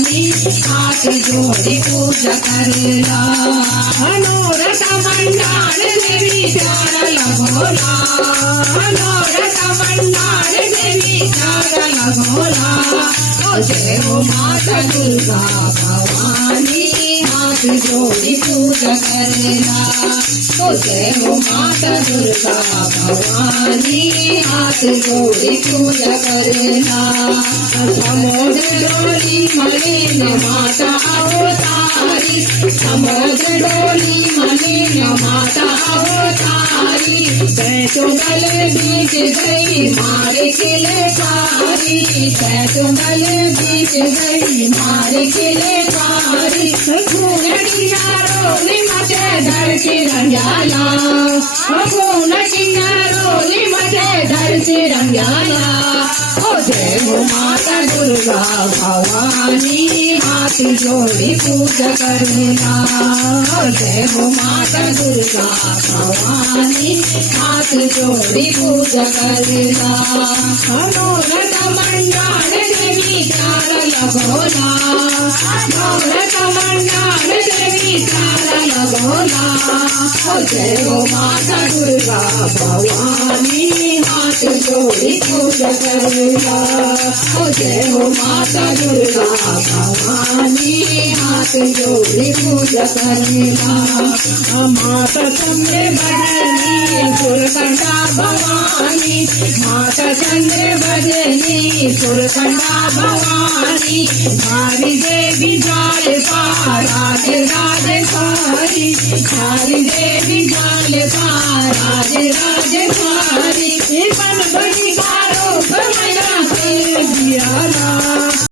भवानी हाथ जोड़ी पूजा करला मनोरथ मंडार देवी प्यारा लगोला मनोरथ मंडार देवी प्यारा लगोला जय हो माता दुर्गा भवानी हाथ जोड़ी पूजा करला जय हो माता दुर्गा भवानी हाथ जोड़ी पूजा करला समुद्र डोली मलिन माता अवतारी समुद्र डोली मलिन माता अवतारी बैठो गले बीच गई मार किले पारी बैठो गले बीच गई मार किले पारी खून किनारो निमचे धरती रंगाला खून किनारो निमचे धरती रंगाला जय हो माता दुर्गा भवानी हाथ जोड़ी पूजा करना जय हो माता दुर्गा भवानी हाथ जोड़ी पूजा करना मनोरथ मंडार देवी प्यारा लगोला मनोरथ मंडार देवी प्यारा लगोला जय हो माता दुर्गा भवानी हाथ जोड़ी पूजा करना जय हो माता दुर्गा भवानी हाथ जोड़ी पूजा करना माता चंद्र भजनी सुरकंडा भवानी माता चंद्र भजनी सुरकंडा भवानी भारी देवी जाल पाराज राजधारी भारी देवी जाल पाराज राजधारी बन बड़ी कारो